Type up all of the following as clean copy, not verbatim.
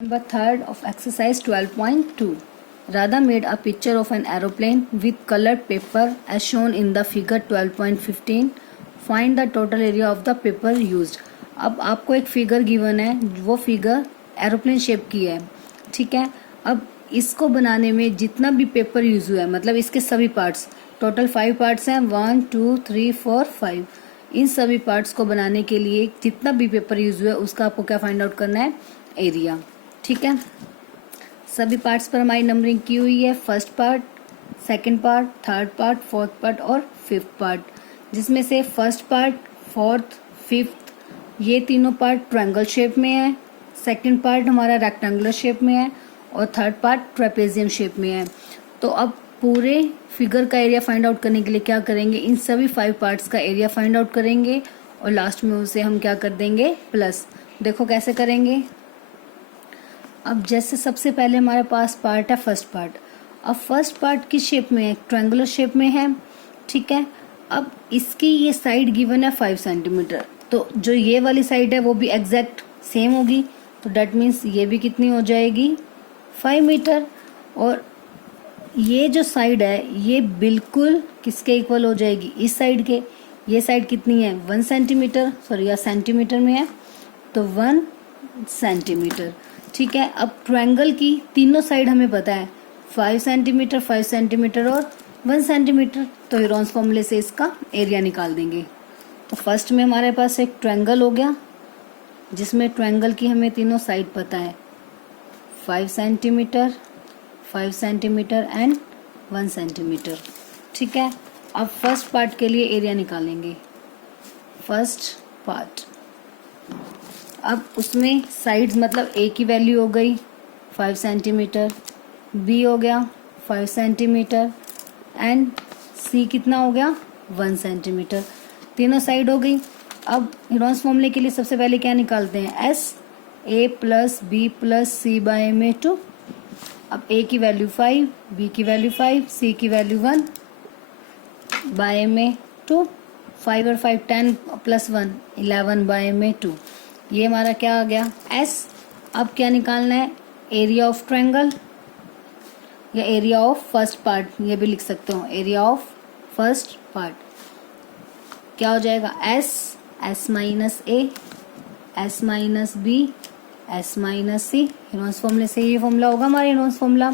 Number 3rd of exercise 12.2. Radha made a picture of an aeroplane with colored paper as shown in the figure 12.15. Find the total area of the paper used. अब आपको एक figure given है, वो figure aeroplane shape की है, ठीक है। अब इसको बनाने में जितना भी पेपर यूज हुआ है, मतलब इसके सभी पार्ट्स, टोटल 5 पार्ट्स हैं, 1 2 3 4 5। इन सभी पार्ट्स को बनाने के लिए जितना भी पेपर यूज हुआ है उसका आपको क्या फाइंड आउट करना है, एरिया, ठीक है। सभी पार्ट्स पर हमारी नंबरिंग की हुई है, first part, second part, third part, fourth part और फिफ्थ पार्ट, जिसमें से फर्स्ट पार्ट, फोर्थ, फिफ्थ ये तीनों पार्ट ट्रायंगल शेप में है, सेकंड पार्ट हमारा रेक्टेंगुलर शेप में है और थर्ड पार्ट ट्रेपेजियम शेप में है। तो अब पूरे फिगर का एरिया फाइंड आउट करने के लिए क्या करेंगे, इन सभी 5 पार्ट्स का एरिया फाइंड आउट करेंगे और लास्ट में उसे हम क्या कर देंगे, प्लस। देखो कैसे करेंगे। अब जैसे सबसे पहले हमारे पास पार्ट है फर्स्ट पार्ट। अब फर्स्ट पार्ट की शेप में है, ट्रायंगुलर शेप में है, ठीक है। अब इसकी ये साइड गिवन है 5 सेंटीमीटर, तो जो ये वाली साइड है वो भी एग्जैक्ट सेम होगी, तो डेट मीन्स ये भी कितनी हो जाएगी, 5 मीटर। और ये जो साइड है ये बिल्कुल किसके इक्वल हो जाएगी, इस साइड के। ये साइड कितनी है, 1 सेंटीमीटर, सॉरी या सेंटीमीटर में है, तो 1 सेंटीमीटर, ठीक है। अब ट्रायंगल की तीनों साइड हमें पता है, 5 सेंटीमीटर, 5 सेंटीमीटर और 1 सेंटीमीटर, तो हीरोन्स फॉर्मूले से इसका एरिया निकाल देंगे। तो फर्स्ट में हमारे पास एक ट्रायंगल हो गया जिसमें ट्रायंगल की हमें तीनों साइड पता है, 5 सेंटीमीटर, 5 सेंटीमीटर एंड 1 सेंटीमीटर, ठीक है। अब फर्स्ट पार्ट के लिए एरिया निकालेंगे, फर्स्ट पार्ट। अब उसमें साइड्स मतलब ए की वैल्यू हो गई 5 सेंटीमीटर, बी हो गया 5 सेंटीमीटर एंड सी कितना हो गया, 1 सेंटीमीटर। तीनों साइड हो गई। अब हीरोन्स फॉर्मूले के लिए सबसे पहले क्या निकालते हैं, S, A plus B plus C by M A 2। अब ए की वैल्यू 5, बी की वैल्यू 5, सी की वैल्यू 1 बाय एम ए 2। 5 और 5 10 प्लस 1 11 बाय एम ए 2। ये हमारा क्या आ गया, एस। अब क्या निकालना है, एरिया ऑफ ट्रायंगल या एरिया ऑफ फर्स्ट पार्ट, ये भी लिख सकते हो, एरिया ऑफ फर्स्ट पार्ट क्या हो जाएगा, s, s minus a, s minus b, s minus c. Heron's फॉर्मूले से ये फॉर्मूला होगा हमारा हीरोन्स फॉर्मूला।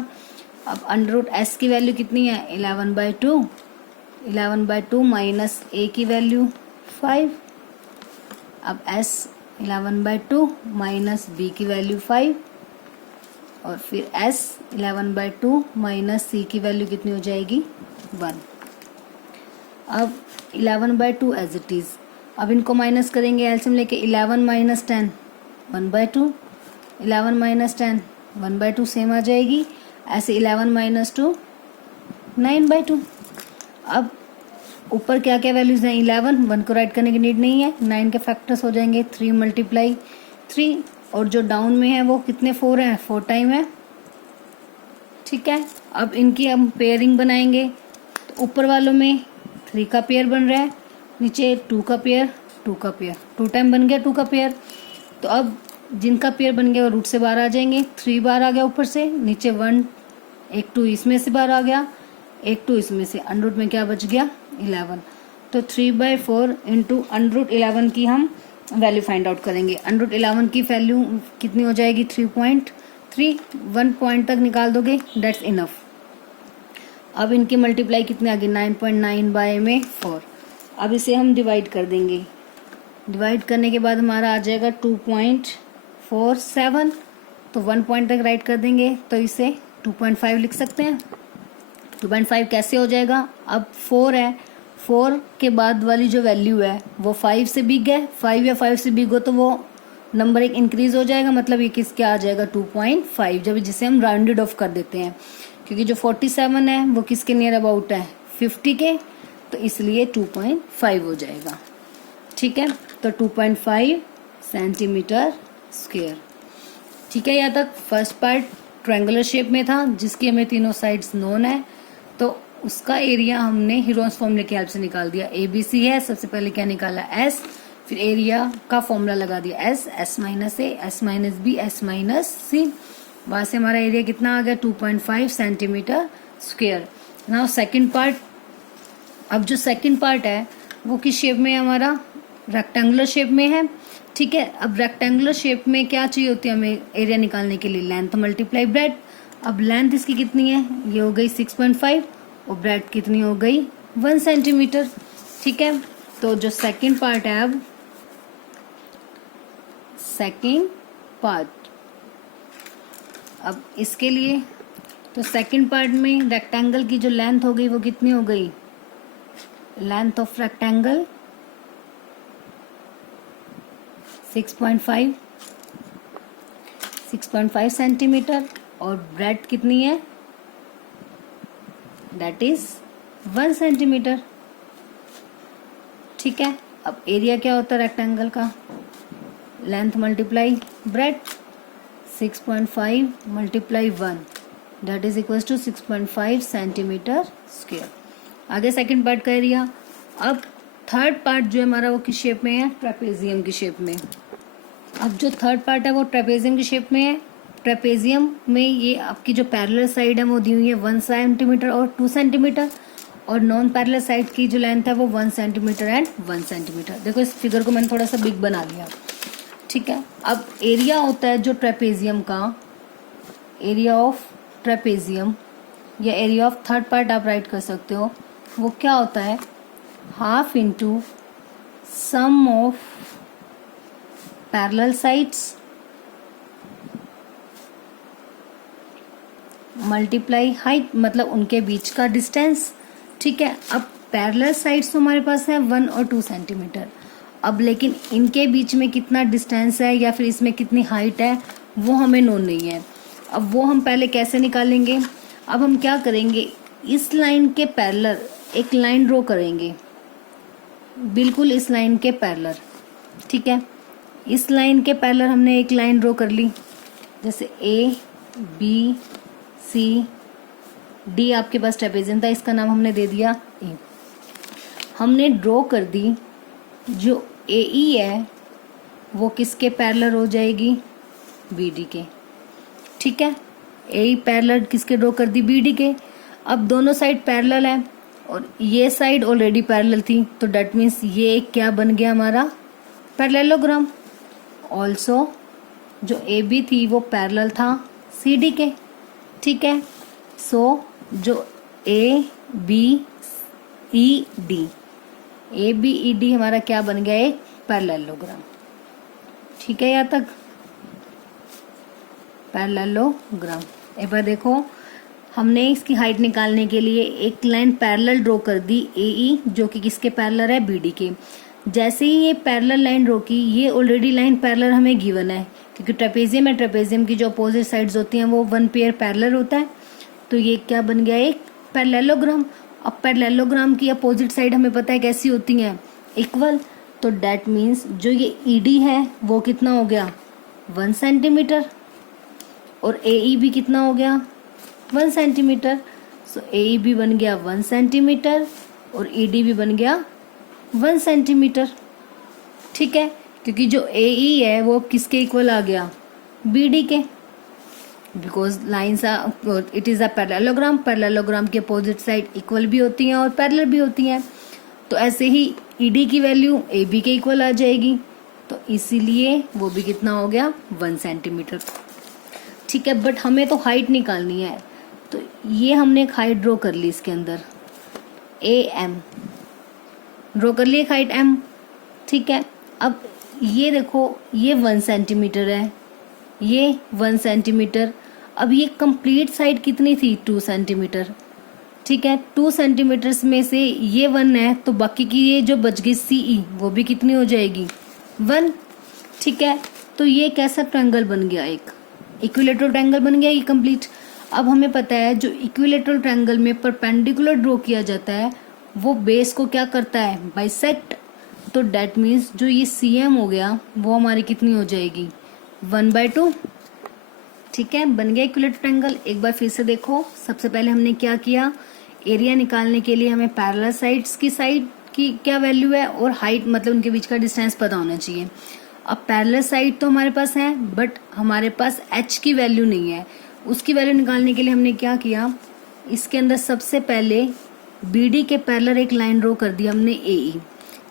अब अंडर रूट एस की वैल्यू कितनी है, 11/2, 11/2 माइनस ए की वैल्यू 5। अब एस 11/2 माइनस बी की वैल्यू 5 और फिर एस 11/2 माइनस सी की वैल्यू कितनी हो जाएगी, 1। अब 11/2 एज इट इज। अब इनको माइनस करेंगे, एलसीएम लेके 11 माइनस 10 1/2, 11 माइनस 10 1/2 सेम आ जाएगी। ऐसे 11 माइनस 2 9/2। अब ऊपर क्या क्या वैल्यूज हैं, 11, 1 को राइट करने की नीड नहीं है, 9 के फैक्टर्स हो जाएंगे 3 × 3 और जो डाउन में है वो कितने 4 हैं, 4 टाइम है, ठीक है। अब इनकी हम पेयरिंग बनाएंगे, तो ऊपर वालों में 3 का पेयर बन रहा है, नीचे 2 का पेयर, 2 का पेयर, 2 टाइम बन गया 2 का पेयर। तो अब जिनका पेयर बन गया वो रूट से बाहर आ जाएंगे, 3 बाहर आ गया ऊपर से, नीचे 1, एक 2 इसमें से बाहर आ गया, एक 2 इसमें से, अंडर रूट में क्या बच गया, 11। तो 3/4 इंटू अंडर रूट 11 की हम वैल्यू फाइंड आउट करेंगे। अंडर रूट 11 की वैल्यू कितनी हो जाएगी, 3.3। 1 पॉइंट तक निकाल दोगे, डेट्स इनफ। अब इनकी मल्टीप्लाई कितनी आ गई, 9.9 बाय में 4। अब इसे हम डिवाइड कर देंगे, डिवाइड करने के बाद हमारा आ जाएगा 2.47। तो 1 पॉइंट तक राइट कर देंगे, तो इसे 2.5 लिख सकते हैं। 2.5 कैसे हो जाएगा, अब 4 है, 4 के बाद वाली जो वैल्यू है वो 5 से बिग है, 5 या 5 से बिग हो तो वो नंबर एक इंक्रीज हो जाएगा, मतलब ये किसके आ जाएगा, 2.5, जब जिसे हम राउंडेड ऑफ कर देते हैं, क्योंकि जो 47 है वो किसके नियर अबाउट है, 50 के, तो इसलिए 2.5 हो जाएगा, ठीक है। तो 2.5 सेंटीमीटर स्क्वायर, ठीक है। यहाँ तक फर्स्ट पार्ट ट्रायंगुलर शेप में था जिसकी हमें तीनों साइड्स नोन है, तो उसका एरिया हमने हीरोन्स फॉर्मूले की हेल्प से निकाल दिया। ABC है, सबसे पहले क्या निकाला, एस, फिर एरिया का फॉर्मूला लगा दिया s, s minus a, s minus b, s minus c. वहां से हमारा एरिया कितना आ गया 2.5 centimetre square. Now second part, अब जो सेकंड पार्ट है वो किस शेप में है हमारा, रेक्टेंगुलर शेप में है। ठीक है, अब रेक्टेंगुलर शेप में क्या चाहिए होती है हमें एरिया निकालने के लिए, लेंथ मल्टीप्लाई ब्रेड। अब लेंथ इसकी कितनी है, ये हो गई 6.5 और ब्रेड कितनी हो गई 1 सेंटीमीटर। ठीक है, तो जो सेकंड पार्ट है, अब सेकंड पार्ट, अब इसके लिए तो सेकंड पार्ट में रेक्टेंगल की जो लेंथ हो गई वो कितनी हो गई, लेंथ ऑफ रेक्टेंगल 6.5 सेंटीमीटर और ब्रेड कितनी है, दैट इज 1 सेंटीमीटर। ठीक है, अब एरिया क्या होता है रेक्टेंगल का, length multiply breadth, 6.5 multiply 1 that is equal to 6.5 centimetre square. आगे सेकंड पार्ट का एरिया। अब थर्ड पार्ट जो है हमारा वो किस शेप में है, ट्रेपेजियम की शेप में। अब जो थर्ड पार्ट है वो ट्रेपेजियम की शेप में है। ट्रेपेजियम में ये आपकी जो पैरेलल साइड है वो दी हुई है 1 सेंटीमीटर और 2 सेंटीमीटर, और नॉन पैरेलल साइड की जो लेंथ है वो 1 सेंटीमीटर एंड 1 सेंटीमीटर। देखो इस फिगर को मैंने थोड़ा सा बिग बना लिया। ठीक है, अब एरिया होता है जो ट्रेपेजियम का, एरिया ऑफ ट्रेपेजियम या एरिया ऑफ थर्ड पार्ट आप राइट कर सकते हो, वो क्या होता है, half into sum of parallel sides multiply height, मतलब उनके बीच का डिस्टेंस। ठीक है, अब पैरेलल साइड्स तो हमारे पास है 1 और 2 सेंटीमीटर, अब लेकिन इनके बीच में कितना डिस्टेंस है या फिर इसमें कितनी हाइट है वो हमें नोन नहीं है। अब वो हम पहले कैसे निकालेंगे, अब हम क्या करेंगे, इस लाइन के पैरेलल एक लाइन ड्रॉ करेंगे, बिल्कुल इस लाइन के पैरेलल। ठीक है, इस लाइन के पैरेलल हमने एक लाइन ड्रॉ कर ली, जैसे ए बी सी डी आपके पास ट्रेपेजियम था, इसका नाम हमने दे दिया ए। हमने ड्रॉ कर दी, जो ए ई है वो किसके पैरेलल हो जाएगी, बी डी के। ठीक है, ए ई पैरेलल किसके ड्रॉ कर दी, बी डी के। अब दोनों साइड पैरेलल है और ये साइड ऑलरेडी पैरेलल थी, तो डेट मीन्स ये एक क्या बन गया हमारा, पैरेललोग्राम। ऑल्सो जो ए बी थी वो पैरेलल था सी डी के। ठीक है, सो जो A B E D, A B E D हमारा क्या बन गया, एक पैरेललोग्राम। ठीक है, यहाँ तक पैरेललोग्राम। एक बार देखो, हमने इसकी हाइट निकालने के लिए एक लाइन पैरेलल ड्रॉ कर दी ए ई, जो कि किसके पैरेलल है, बी डी के। जैसे ही ये पैरेलल लाइन ड्रॉ की, ये ऑलरेडी लाइन पैरेलल हमें गिवन है, क्योंकि ट्रेपेजियम है, ट्रेपेजियम की जो अपोजिट साइड्स होती हैं वो 1 पेयर पैरेलल होता है, तो ये क्या बन गया, एक पैरेललोग्राम। अब पैरेललोग्राम की अपोजिट साइड हमें पता है कैसी होती हैं, इक्वल, तो डेट मीन्स जो ये ई डी है वो कितना हो गया 1 सेंटीमीटर और ए ई भी कितना हो गया 1 सेंटीमीटर। सो ए ई भी बन गया 1 सेंटीमीटर और ई डी भी बन गया 1 सेंटीमीटर। ठीक है, क्योंकि जो ए ई है वो किसके इक्वल आ गया, बी डी के, because lines it is a parallelogram. Parallelogram के अपोजिट साइड इक्वल भी होती हैं और पैरेलल भी होती हैं, तो ऐसे ही ई डी की वैल्यू ए बी के इक्वल आ जाएगी, तो इसीलिए वो भी कितना हो गया 1 सेंटीमीटर। ठीक है, बट हमें तो हाइट निकालनी है, तो ये हमने एक हाइट ड्रॉ कर ली, इसके अंदर ए एम ड्रॉ कर ली, एक हाइट एम। ठीक है, अब ये देखो, ये 1 सेंटीमीटर है, ये 1 सेंटीमीटर। अब ये कंप्लीट साइड कितनी थी, 2 सेंटीमीटर। ठीक है, 2 सेंटीमीटर में से ये 1 है, तो बाकी की ये जो बच गई सी ई वो भी कितनी हो जाएगी 1। ठीक है, तो ये कैसा ट्रायंगल बन गया, एक इक्विलेटरल ट्रायंगल बन गया ये कंप्लीट। अब हमें पता है जो इक्विलेटरल ट्रायंगल में परपेंडिकुलर ड्रॉ किया जाता है वो बेस को क्या करता है, बाइसेक्ट। तो डेट मीन्स जो ये सी एम हो गया वो हमारी कितनी हो जाएगी 1/2। ठीक है, बन गया इक्विलेटरल ट्रायंगल। एक बार फिर से देखो, सबसे पहले हमने क्या किया, एरिया निकालने के लिए हमें पैरेलल साइड्स की साइड की क्या वैल्यू है और हाइट मतलब उनके बीच का डिस्टेंस पता होना चाहिए। अब पैरेलल साइड तो हमारे पास है बट हमारे पास एच की वैल्यू नहीं है। उसकी वैल्यू निकालने के लिए हमने क्या किया, इसके अंदर सबसे पहले बी डी के पैरेलल एक लाइन ड्रॉ कर दी हमने ए ई।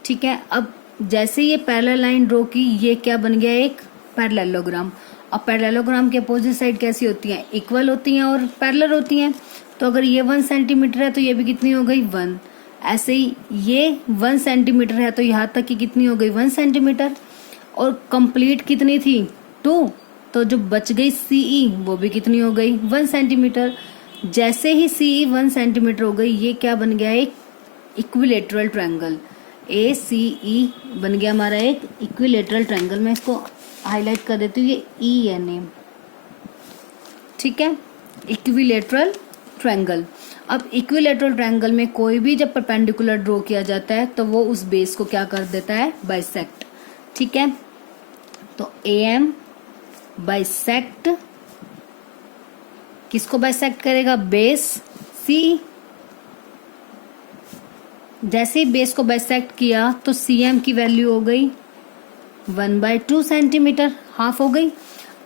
ठीक है, अब जैसे ये पैरेलल लाइन ड्रॉ की, ये क्या बन गया, एक पैरेललोग्राम। अब पैरेललोग्राम के अपोजिट साइड कैसी होती हैं, इक्वल होती हैं और पैरेलल होती हैं। तो अगर ये 1 सेंटीमीटर है तो ये भी कितनी हो गई 1। ऐसे ही ये 1 सेंटीमीटर है तो यहाँ तक की कितनी हो गई 1 सेंटीमीटर। और कंप्लीट कितनी थी 2, तो जो बच गई सीई वो भी कितनी हो गई 1 सेंटीमीटर। जैसे ही सीई 1 सेंटीमीटर हो गई, ये क्या बन गया, एक इक्विलेटरल ट्रायंगल। ए सी ई बन गया हमारा एक इक्विलेटरल ट्रायंगल। मैं इसको हाईलाइट कर देती हूँ, ये ई है नेम। ठीक है, इक्विलेटरल ट्रायंगल। अब इक्विलेटरल ट्रायंगल में कोई भी जब परपेंडिकुलर ड्रॉ किया जाता है तो वो उस बेस को क्या कर देता है, बाइसेक्ट। ठीक है, तो ए एम बाइसेक्ट किसको बाइसेक्ट करेगा, बेस सी। जैसे ही बेस को बाइसेक्ट किया तो सी एम की वैल्यू हो गई 1/2 सेंटीमीटर, हाफ हो गई।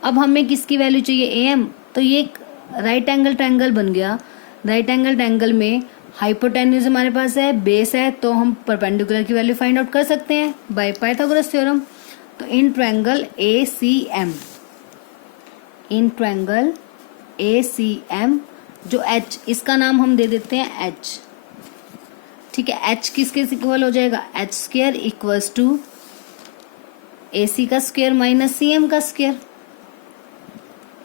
अब हमें किसकी वैल्यू चाहिए, ए एम। तो ये एक राइट एंगल ट्रायंगल बन गया। राइट एंगल ट्रायंगल में हाइपोटेन्यूज हमारे पास है, बेस है, तो हम परपेंडिकुलर की वैल्यू फाइंड आउट कर सकते हैं बाय पाइथागोरस थ्योरम। तो in triangle A C M, in triangle A C M, जो एच, इसका नाम हम दे देते हैं एच। ठीक है, एच किसके इक्वल हो जाएगा, एच स्क्वायर इक्वल्स टू ए सी का स्क्वायर माइनस सी एम का स्क्वायर।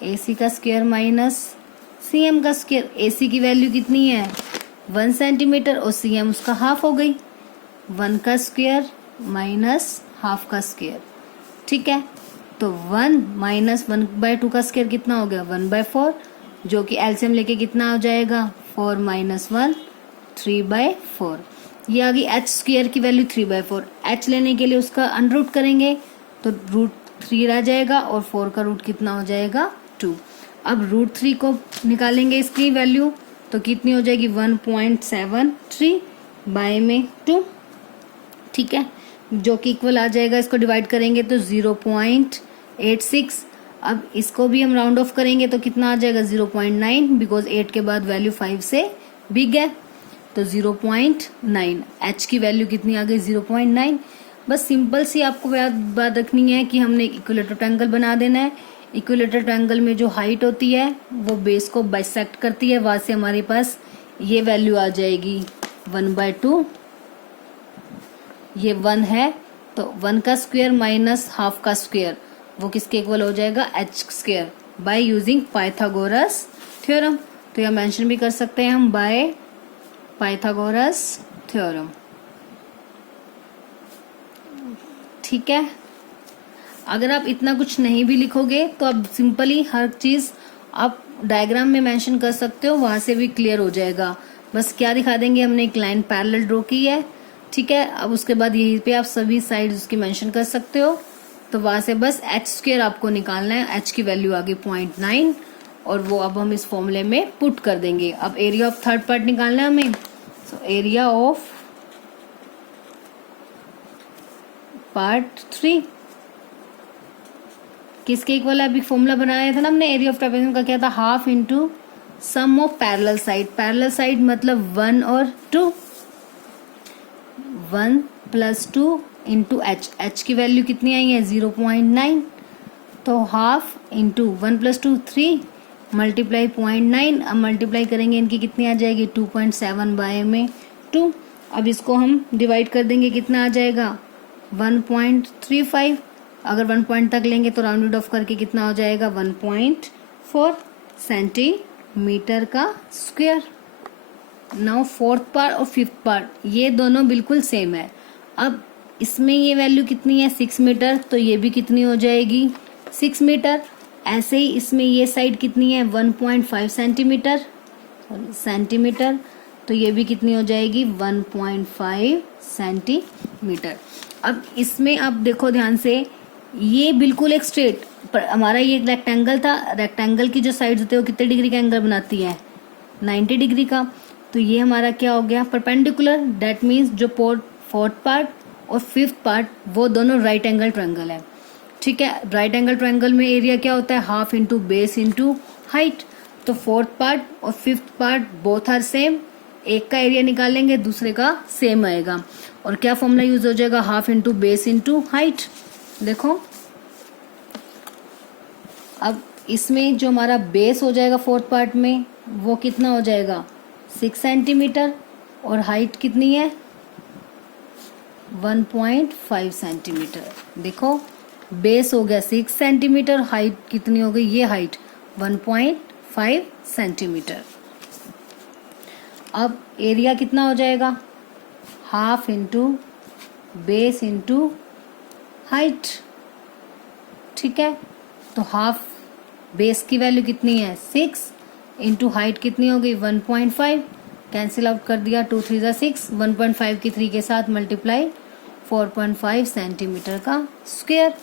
ए सी का स्क्वायर माइनस सी एम का स्क्वायर। ए सी की वैल्यू कितनी है 1 सेंटीमीटर और सी एम उसका हाफ हो गई, 1 का स्क्वायर माइनस हाफ का स्क्वायर। ठीक है, तो 1 माइनस 1/2 का स्क्वायर कितना हो गया 1/4, जो कि एलसीएम लेके कितना हो जाएगा 4 माइनस 1 3/4। ये आ गई एच स्क्वायर की वैल्यू 3/4। एच लेने के लिए उसका अंडर रूट करेंगे तो √3 रह जाएगा और 4 का रूट कितना हो जाएगा 2। अब √3 को निकालेंगे इसकी वैल्यू तो कितनी हो जाएगी 1.73 बाय में 2। ठीक है, जो कि इक्वल आ जाएगा, इसको डिवाइड करेंगे तो 0.86। अब इसको भी हम राउंड ऑफ करेंगे तो कितना आ जाएगा 0.9, बिकॉज 8 के बाद वैल्यू 5 से बिग है, तो 0.9। एच की वैल्यू कितनी आ गई 0.9। बस सिंपल सी आपको बात रखनी है कि हमने इक्विलेटरल ट्रायंगल बना देना है। इक्विलेटरल ट्रायंगल में जो हाइट होती है वो बेस को बाइसेक्ट करती है, वहां से हमारे पास ये वैल्यू आ जाएगी 1/2। ये 1 है तो 1 का स्क्वायर माइनस हाफ का स्क्वायर, वो किसके इक्वल हो जाएगा H square, by using Pythagoras theorem. तो यह मेंशन भी कर सकते हैं हम बाय पाइथागोरस थ्योरम। ठीक है, अगर आप इतना कुछ नहीं भी लिखोगे तो आप सिंपली हर चीज आप डायग्राम में मेंशन कर सकते हो, वहां से भी क्लियर हो जाएगा। बस क्या दिखा देंगे, हमने एक लाइन पैरेलल ड्रॉ की है। ठीक है, अब उसके बाद यहीं पे आप सभी साइड्स उसकी मेंशन कर सकते हो। तो वहां से बस एच स्क्वायर आपको निकालना है। एच की वैल्यू आ गई 0.9 और वो अब हम इस फॉर्मूले में पुट कर देंगे। अब एरिया ऑफ थर्ड पार्ट निकालना है हमें। सो एरिया ऑफ पार्ट 3 किसके इक्वल है, अभी फॉर्मूला बनाया था ना हमने, एरिया ऑफ ट्रापेजोइडल का क्या था, half into sum of parallel side. Parallel side मतलब 1 और 2, 1 + 2 इंटू एच। एच की वैल्यू कितनी आई है 0.9, तो हाफ इंटू 1 + 2 3 मल्टीप्लाई 0.9। अब मल्टीप्लाई करेंगे इनकी कितनी आ जाएगी 2.7 बाय में 2। अब इसको हम डिवाइड कर देंगे, कितना आ जाएगा 1.35। अगर 1 पॉइंट तक लेंगे तो राउंडेड ऑफ करके कितना हो जाएगा 1.4 सेंटीमीटर का स्क्वायर। नाउ फोर्थ पार्ट और फिफ्थ पार्ट ये दोनों बिल्कुल सेम है। अब इसमें ये वैल्यू कितनी है 6 मीटर, तो ये भी कितनी हो जाएगी 6 मीटर। ऐसे ही इसमें ये साइड कितनी है 1.5 सेंटीमीटर, तो ये भी कितनी हो जाएगी 1.5 सेंटीमीटर। अब इसमें आप देखो ध्यान से, ये बिल्कुल एक स्ट्रेट पर हमारा ये एक रेक्टेंगल था। रेक्टेंगल की जो साइड्स होते हैं वो कितने डिग्री का एंगल बनाती है 90 डिग्री का। तो ये हमारा क्या हो गया परपेंडिकुलर, दैट मीन्स जो फोर्थ पार्ट और फिफ्थ पार्ट वो दोनों राइट एंगल ट्रायंगल है। ठीक है, राइट एंगल ट्रायंगल में एरिया क्या होता है, half into base into height. तो फोर्थ पार्ट और fifth part both are same, एक का एरिया निकालेंगे दूसरे का सेम आएगा। और क्या फॉर्मूला यूज हो जाएगा, half into base into height. देखो अब इसमें जो हमारा बेस हो जाएगा फोर्थ पार्ट में वो कितना हो जाएगा 6 सेंटीमीटर और हाइट कितनी है 1.5 सेंटीमीटर। देखो बेस हो गया 6 सेंटीमीटर, हाइट कितनी हो गई, ये हाइट 1.5 सेंटीमीटर। अब एरिया कितना हो जाएगा, half into base into height. ठीक है, तो हाफ बेस की वैल्यू कितनी है 6 इंटू हाइट कितनी हो गई 1.5, कैंसिल आउट कर दिया, 2 3 6, 1.5 की 3 के साथ मल्टीप्लाई 4.5 सेंटीमीटर का स्क्वायर।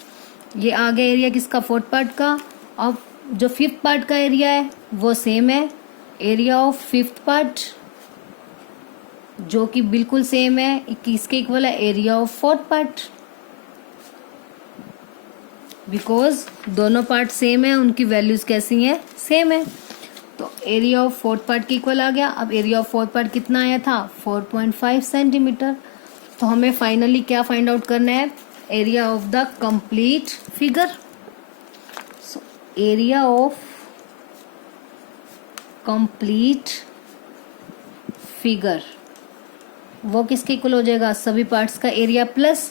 ये आ गया एरिया किसका, फोर्थ पार्ट का। अब जो फिफ्थ पार्ट का एरिया है वो सेम है, एरिया ऑफ फिफ्थ पार्ट जो कि बिल्कुल सेम है, किसके इक्वल है, area of fourth part. Because दोनों पार्ट सेम है, उनकी वैल्यूज कैसी हैं, सेम है। तो एरिया ऑफ फोर्थ पार्ट के इक्वल आ गया। अब एरिया ऑफ फोर्थ पार्ट कितना आया था 4.5 सेंटीमीटर। तो हमें फाइनली क्या फाइंड आउट करना है, area of the complete figure. So area of complete figure वो किसके इक्वल हो जाएगा, सभी पार्ट्स का एरिया प्लस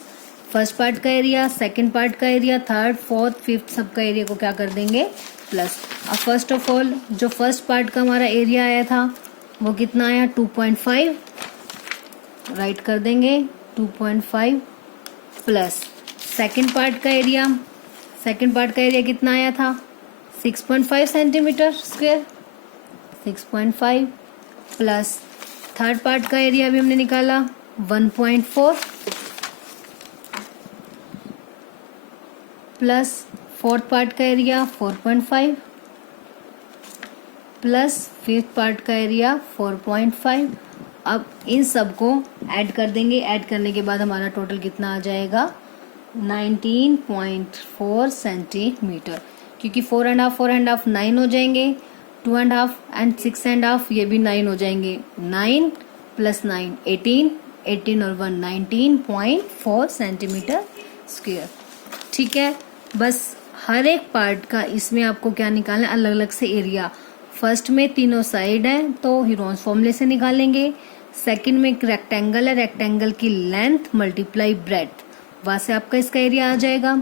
फर्स्ट पार्ट का एरिया, सेकंड पार्ट का एरिया, थर्ड फोर्थ फिफ्थ सबका एरिया को क्या कर देंगे प्लस। अब फर्स्ट ऑफ ऑल जो फर्स्ट पार्ट का हमारा एरिया आया था वो कितना आया 2.5, राइट कर देंगे 2.5 प्लस सेकंड पार्ट का एरिया, सेकंड पार्ट का एरिया कितना आया था 6.5 centimetre square, 6.5 plus third part का एरिया भी हमने निकाला 1.4 प्लस फोर्थ पार्ट का एरिया 4.5 प्लस फिफ्थ पार्ट का एरिया 4.5। अब इन सब को ऐड कर देंगे, ऐड करने के बाद हमारा टोटल कितना आ जाएगा 19.4 सेंटीमीटर, क्योंकि 4.5 9 हो जाएंगे, 2.5 एंड 6.5 ये भी 9 हो जाएंगे, 9 प्लस 9 18, 18 और 1 19.4 सेंटीमीटर स्क्वायर। ठीक है, बस हर एक पार्ट का इसमें आपको क्या निकालना है, अलग अलग से एरिया। फर्स्ट में तीनों साइड है तो हीरोन्स फॉर्मूले से निकालेंगे, सेकंड में एक रेक्टेंगल है, रेक्टेंगल की लेंथ मल्टीप्लाई ब्रेड्थ, वहां से आपका इसका एरिया आ जाएगा।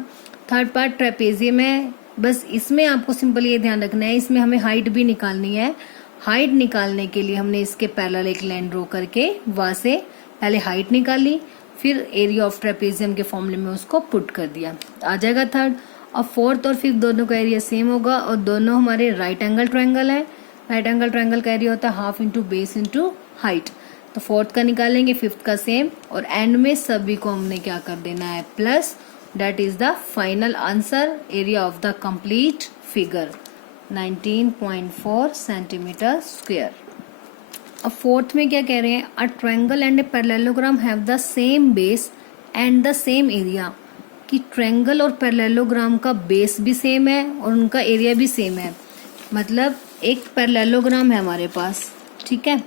थर्ड पार्ट ट्रेपेजियम है, बस इसमें आपको सिंपल ये ध्यान रखना है, इसमें हमें हाइट भी निकालनी है। हाइट निकालने के लिए हमने इसके पैरेलल एक लाइन ड्रॉ करके वहां से पहले हाइट निकाली, फिर एरिया ऑफ ट्रेपेजियम के फॉर्मूले में उसको पुट कर दिया, आ जाएगा थर्ड। अब फोर्थ और फिफ्थ दोनों का एरिया सेम होगा और दोनों हमारे राइट एंगल ट्रायंगल है। राइट एंगल ट्रायंगल का एरिया होता है half into base into height. तो फोर्थ का निकालेंगे, फिफ्थ का सेम, और एंड में सभी को हमने क्या कर देना है plus. That is the final answer, area of the complete figure 19.4 centimetre square. अब फोर्थ में क्या कह रहे हैं, a triangle and a parallelogram have the same base and the same area, कि ट्रायंगल और पैरेललोग्राम का बेस भी सेम है और उनका एरिया भी सेम है। मतलब एक पैरेललोग्राम है हमारे पास, ठीक है,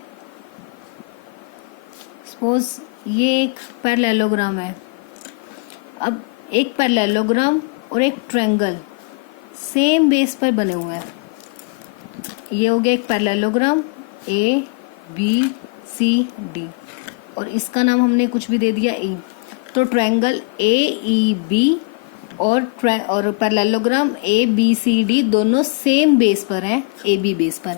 सपोज ये एक पैरेललोग्राम है। अब एक पैरेललोग्राम और एक ट्रायंगल सेम बेस पर बने हुए हैं। ये हो गया एक parallelogram A B C D और इसका नाम हमने कुछ भी दे दिया ए। तो ट्रायंगल ए ई बी और parallelogram A B C D दोनों सेम बेस पर हैं, ए बी बेस पर,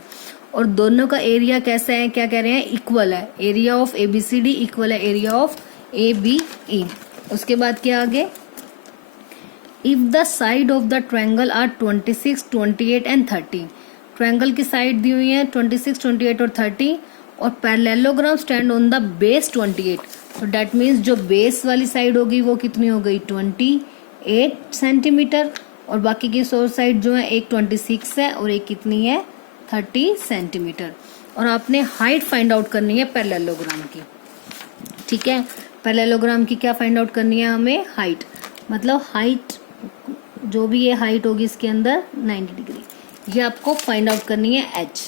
और दोनों का एरिया कैसा है, क्या कह रहे हैं, इक्वल है। Area of A B C D equal है area of A B E. उसके बाद क्या आगे, if the side of the triangle are 26, 28 and 30, triangle की साइड दी हुई है 26, 28 और 30, और parallelogram stand on the base 28, तो डेट मीन्स जो बेस वाली साइड होगी वो कितनी हो गई 28 सेंटीमीटर, और बाकी की सोर साइड जो है एक 26 है और एक कितनी है 30 सेंटीमीटर। और आपने हाइट फाइंड आउट करनी है पैरेललोग्राम की, ठीक है। पैरेललोग्राम की क्या फाइंड आउट करनी है हमें, हाइट, मतलब हाइट जो भी ये हाइट होगी इसके अंदर 90 डिग्री, ये आपको फाइंड आउट करनी है एच।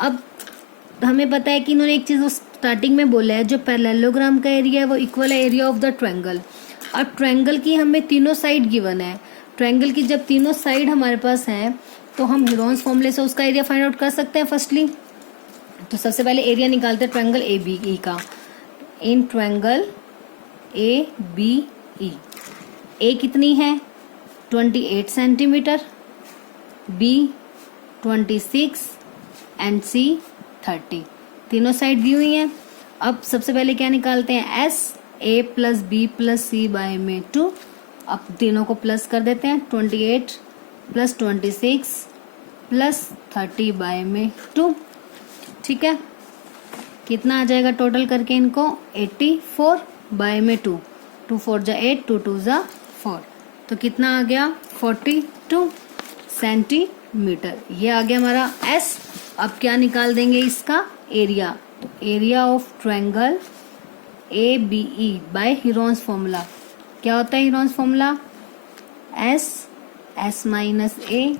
अब हमें पता है कि इन्होंने एक चीज़ स्टार्टिंग में बोला है, जो पैरेललोग्राम का एरिया है वो इक्वल है एरिया ऑफ द ट्रायंगल। अब ट्रायंगल की हमें तीनों साइड गिवन है, ट्रायंगल की जब तीनों साइड हमारे पास हैं तो हम हीरोन्स फॉर्मूले से उसका एरिया फाइंड आउट कर सकते हैं फर्स्टली। तो सबसे पहले एरिया निकालते हैं ट्रायंगल ए बी ई का। इन ट्रायंगल ए बी ई, ए कितनी है 28 सेंटीमीटर, बी 26 एंड सी 30, तीनों साइड दी हुई हैं। अब सबसे पहले क्या निकालते हैं, S, A plus B plus C bye में 2। अब तीनों को प्लस कर देते हैं, 28 प्लस 26 प्लस 30 बाय में 2, ठीक है। कितना आ जाएगा टोटल करके इनको, 84 बाय में 2, 2 4 जा 8, 2 2 जा 4, तो कितना आ गया 42 सेंटीमीटर। ये आ गया हमारा एस। अब क्या निकाल देंगे इसका एरिया, तो area of triangle A B E by Heron's formula, क्या होता है Heron's formula, s, s minus a,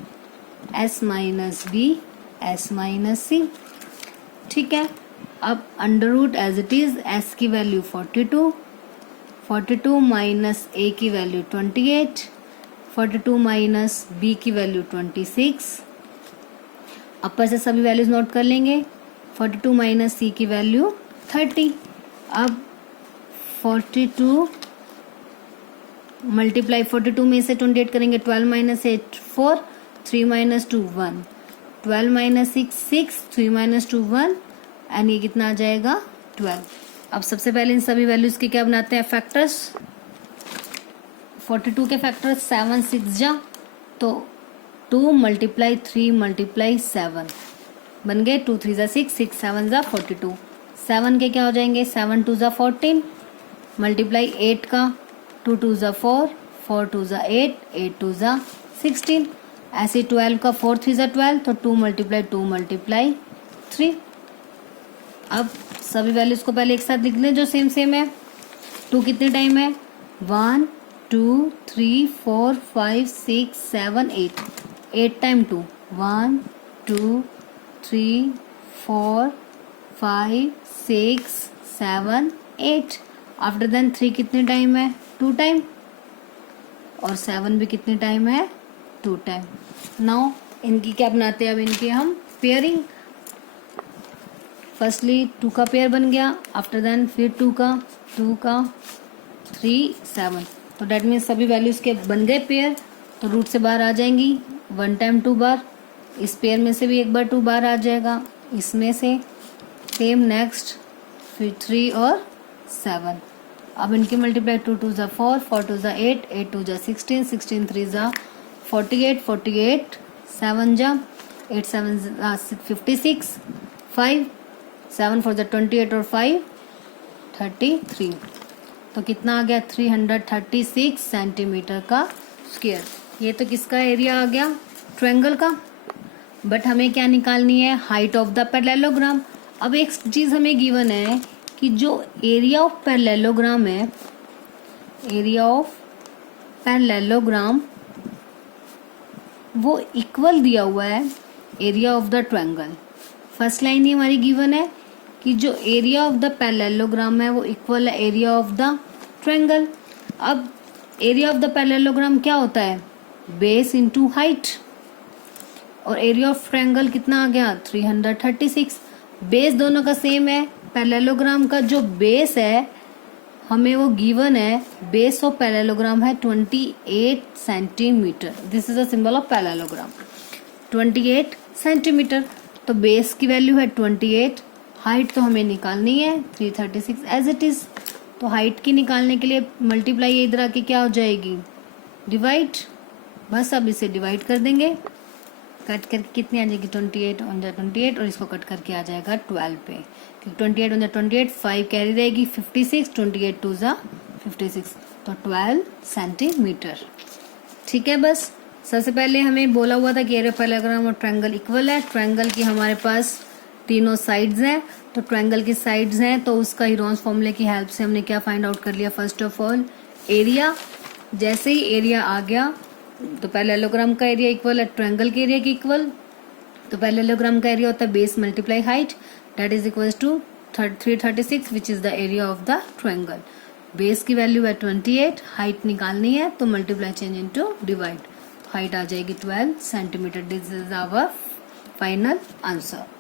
s minus b, s minus c, ठीक है। अब under root as it is, s की वैल्यू 42, 42 माइनस ए की value 28, 42 minus b की value 26। Upper से सभी वैल्यूज नोट कर लेंगे, 42 माइनस सी की वैल्यू 30। अब 42 मल्टीप्लाई 42 में से 28 करेंगे, 12 minus 8 4, 3 minus 2 1, 12 minus 6 6, 3 minus 2 1, and ये कितना आ जाएगा 12। अब सबसे पहले इन सभी वैल्यूज के क्या बनाते हैं फैक्टर्स, 42 के फैक्टर्स 7 6 जा, तो 2 मल्टीप्लाई 3 मल्टीप्लाई 7 बन गए, 2 3 जा 6, 6 7 जा 42, 7 के क्या हो जाएंगे, 7 2 जा 14 मल्टीप्लाई 8 का, 2 2 जा 4, 4 2 जा 8, 8 2 जा 16, ऐसे 12 का 4 3 जा 12, तो 2 मल्टीप्लाई 3। अब सभी वैल्यूज को पहले एक साथ लिख लें जो सेम सेम है। 2 कितने टाइम है, 1 2 3 4 5 6 7 8, 8 टाइम 2, 1 2 3 4 5 6 7 8। आफ्टर देन 3 कितने टाइम है, 2 टाइम, और 7 भी कितने टाइम है, 2 टाइम। नाउ इनकी क्या बनाते हैं, अब इनकी हम पेयरिंग, फर्स्टली 2 का पेयर बन गया, आफ्टर देन फिर 2 का 3 7, तो डेट मीन्स सभी वैल्यूज के बन गए पेयर, तो रूट से बाहर आ जाएंगी, 1 टाइम 2 बार, इस पेयर में से भी एक बार 2 बार आ जाएगा, इसमें से सेम नेक्स्ट, फिर 3 और 7। अब इनकी मल्टीप्लाई 2 2 जा 4, 4 2 जा 8, 8 2 जा 16, 16 3 जा 48, 48 7 जा 8 7 जा 56, 5 7 4 जा 28 और 5 33, तो कितना आ गया 336 सेंटीमीटर का स्क्वायर। ये तो किसका एरिया आ गया, ट्रायंगल का। बट हमें क्या निकालनी है, हाइट ऑफ द पैरेललोग्राम। अब एक चीज हमें गिवन है कि जो एरिया ऑफ पैरेललोग्राम है, एरिया ऑफ पैरेललोग्राम वो इक्वल दिया हुआ है area of the triangle. First line ही हमारी गिवन है कि जो एरिया ऑफ द पैरेललोग्राम है वो इक्वल है एरिया ऑफ द ट्रायंगल। अब एरिया ऑफ द पैरेललोग्राम क्या होता है, बेस इनटू हाइट, और एरिया ऑफ ट्रायंगल कितना आ गया 336। बेस दोनों का सेम है, पैरेललोग्राम का जो बेस है हमें वो गिवन है, बेस ऑफ पैरेललोग्राम है 28 centimetre. This is a symbol of parallelogram, 28 centimetre. तो बेस की वैल्यू है 28, हाइट तो हमें निकालनी है 336 एज इट इज। तो हाइट की निकालने के लिए मल्टीप्लाई इधर आके क्या हो जाएगी, डिवाइड, बस अब इसे डिवाइड कर देंगे, कट करके कितनी आ जाएगी 28 ऑन जा 28, और इसको कट करके आ जाएगा 12 पे, क्योंकि 28 ऑन जा 28, 5 कैरी रहेगी 56, 28 2 जा 56, तो 12 सेंटीमीटर। ठीक है, बस सबसे पहले हमें बोला हुआ था कि एरिया पैरेललोग्राम और ट्रायंगल इक्वल है। ट्रायंगल की हमारे पास तीनों साइड्स हैं, तो ट्रायंगल की साइड्स हैं, तो उसका हीरोन्स फॉर्मूले की हेल्प से हमने क्या फाइंड आउट कर लिया? First of all area. जैसे ही एरिया आ गया तो पैरेललोग्राम का एरिया इक्वल है ट्रायंगल के एरिया के इक्वल, तो पैरेललोग्राम का एरिया होता है base multiply height, that is equal to 336 which is the area of the triangle. Base की वैल्यू है 28, हाइट निकालनी है तो multiply change into divide, height आ जाएगी 12 centimetre. This is our final answer.